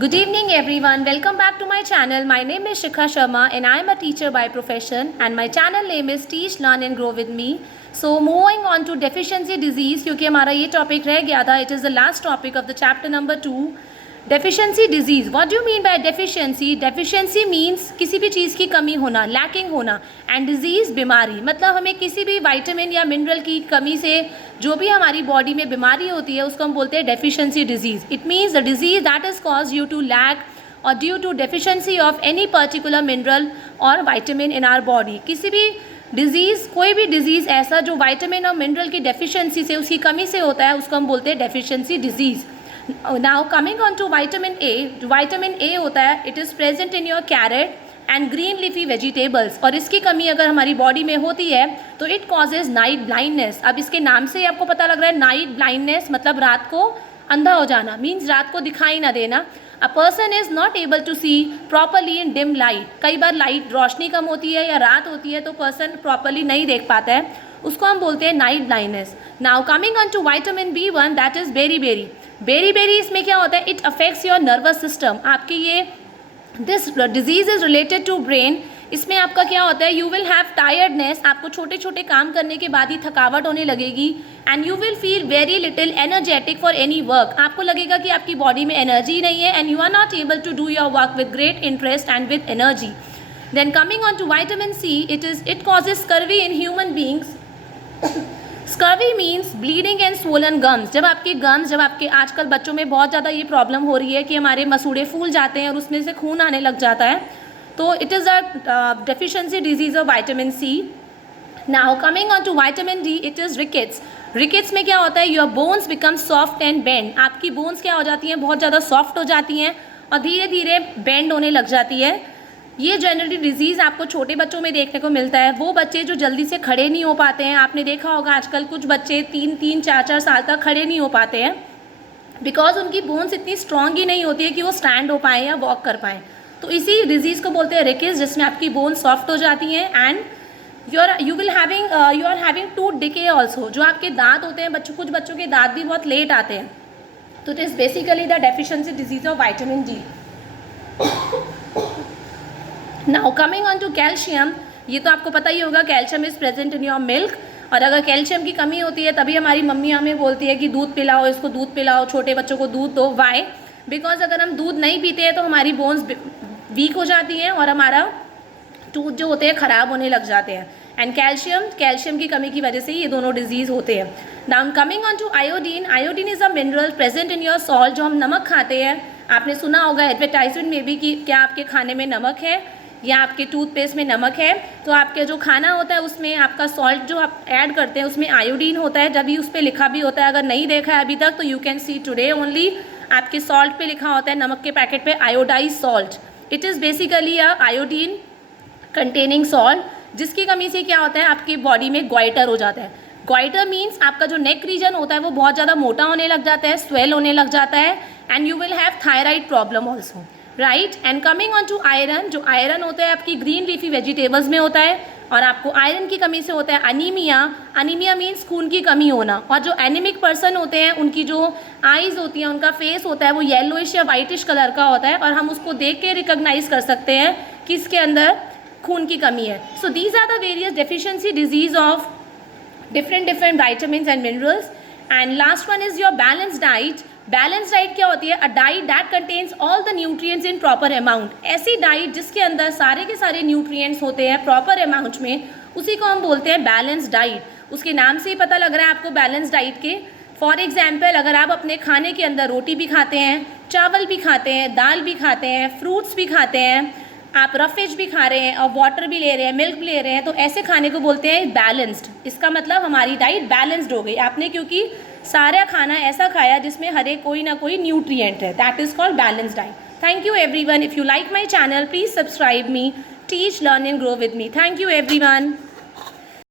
Good evening everyone, welcome back to my channel. My name is Shikha Sharma and I am a teacher by profession and my channel name is Teach, Learn and Grow with me. So moving on to deficiency disease, क्योंकि हमारा ये topic रह गया था. It is the last topic of the chapter number 2. Deficiency disease. What do you mean by deficiency? Deficiency means किसी भी चीज़ की कमी होना, lacking होना, and disease बीमारी. मतलब हमें किसी भी विटामिन या मिनरल की कमी से जो भी हमारी बॉडी में बीमारी होती है उसको हम बोलते हैं deficiency disease. It means the disease that is caused due to lack or due to deficiency of any particular mineral or vitamin in our body. किसी भी डिजीज़, कोई भी डिजीज़ ऐसा जो विटामिन और मिनरल की डेफिशिएंसी से, उसकी कमी से होता है, उसको हम बोलते हैं deficiency disease. Now coming on to vitamin A. जो विटामिन ए होता है, it is present in your carrot and green leafy vegetables, और इसकी कमी अगर हमारी बॉडी में होती है तो इट कॉजेज नाइट ब्लाइंडनेस. अब इसके नाम से ही आपको पता लग रहा है नाइट ब्लाइंडनेस मतलब रात को अंधा हो जाना, मीन्स रात को दिखाई ना देना. A person is not able to see properly in dim light. कई बार लाइट रोशनी कम होती है या रात होती है तो पर्सन प्रॉपरली नहीं देख पाता है, उसको हम बोलते हैं night blindness. Now coming on to vitamin B1 that is beriberi. इसमें क्या होता है, it affects your nervous system. आपके ये this disease is related to brain. इसमें आपका क्या होता है, यू विल हैव टायर्डनेस. आपको छोटे छोटे काम करने के बाद ही थकावट होने लगेगी and you will feel very little energetic for any work. आपको लगेगा कि आपकी बॉडी में एनर्जी नहीं है and you are not able to do your work with great interest and with energy. Then coming on to vitamin C, it causes scurvy in human beings. Scurvy means bleeding and swollen gums. जब आपके आजकल बच्चों में बहुत ज़्यादा ये problem हो रही है कि हमारे मसूड़े फूल जाते हैं और उसमें से खून आने लग जाता है, तो it is a deficiency disease of vitamin C. Now coming on to vitamin D, it is rickets. Rickets में क्या होता है, your bones become soft and bend. आपकी बोन्स क्या हो जाती हैं, बहुत ज़्यादा सॉफ्ट हो जाती हैं और धीरे धीरे बेंड होने लग जाती है. ये जनरली डिजीज़ आपको छोटे बच्चों में देखने को मिलता है. वो बच्चे जो जल्दी से खड़े नहीं हो पाते हैं, आपने देखा होगा आजकल कुछ बच्चे 3-4 साल तक खड़े नहीं हो पाते हैं बिकॉज उनकी बोन्स इतनी स्ट्रांग ही नहीं होती है कि वो स्टैंड हो पाएँ या वॉक कर पाएँ. तो इसी डिजीज़ को बोलते हैं रिकेट्स, जिसमें आपकी बोन्स सॉफ्ट हो जाती हैं and you are having tooth decay also. जो आपके दांत होते हैं, कुछ बच्चों के दांत भी बहुत लेट आते हैं. तो it is basically the deficiency disease of vitamin D. Now coming on to calcium. ये तो आपको पता ही होगा, calcium is present in your milk. और अगर कैल्शियम की कमी होती है तभी हमारी मम्मी हमें बोलती है कि दूध पिलाओ, इसको दूध पिलाओ, छोटे बच्चों को दूध दो. वाई? बिकॉज अगर हम दूध नहीं पीते हैं तो हमारी बोन्स वीक हो जाती हैं और हमारा टूथ जो होते हैं ख़राब होने लग जाते हैं. एंड कैल्शियम की कमी की वजह से ये दोनों डिजीज़ होते हैं. Now coming on to iodine. Iodine is a mineral present in your salt. जो हम नमक खाते हैं, आपने सुना होगा एडवर्टाइजमेंट में भी कि क्या आपके खाने में नमक है या आपके टूथपेस्ट में नमक है. तो आपके जो खाना होता है उसमें आपका सॉल्ट जो आप ऐड करते हैं उसमें आयोडीन होता है. जब भी उस पर लिखा भी होता है, अगर नहीं देखा है अभी तक तो you can see today only, आपके सॉल्ट पे लिखा होता है, नमक के पैकेट पे iodise salt. It is basically a iodine containing salt, जिसकी कमी से क्या होता है, आपकी बॉडी में ग्वाइटर हो जाता है. ग्वाइटर मीन्स आपका जो नेक रीजन होता है वो बहुत ज़्यादा मोटा होने लग जाता है, स्वेल होने लग जाता है and you will have thyroid problem also. Right. And coming on to iron. जो आयरन होता है आपकी ग्रीन लीफी वेजिटेबल्स में होता है और आपको आयरन की कमी से होता है अनीमिया. अनीमिया मीन्स खून की कमी होना. और जो एनीमिक पर्सन होते हैं उनकी जो आइज़ होती हैं, उनका फेस होता है वो येलोइश या वाइटिश कलर का होता है और हम उसको देख के रिकॉग्नाइज कर सकते हैं कि इसके अंदर खून की कमी है. So these are the various deficiency disease of different vitamins and minerals. And last one is your balance diet. Balance diet क्या होती है, a diet that contains all the nutrients in proper amount. ऐसी diet जिसके अंदर सारे के सारे nutrients होते हैं प्रॉपर अमाउंट में, उसी को हम बोलते हैं बैलेंस डाइट. उसके नाम से ही पता लग रहा है आपको बैलेंस डाइट के. फॉर एग्जाम्पल, अगर आप अपने खाने के अंदर रोटी भी खाते हैं, चावल भी खाते हैं, दाल भी खाते हैं, फ्रूट्स भी खाते हैं, आप रफेज भी खा रहे हैं और वाटर भी ले रहे हैं, मिल्क भी ले रहे हैं, तो ऐसे खाने को बोलते हैं बैलेंस्ड. इसका मतलब हमारी डाइट बैलेंस्ड हो गई. आपने क्योंकि सारा खाना ऐसा खाया जिसमें हर एक कोई ना कोई न्यूट्रिएंट है. That is called balanced diet. Thank you everyone. If you like my channel please subscribe me. Teach, learn and grow with me. Thank you everyone.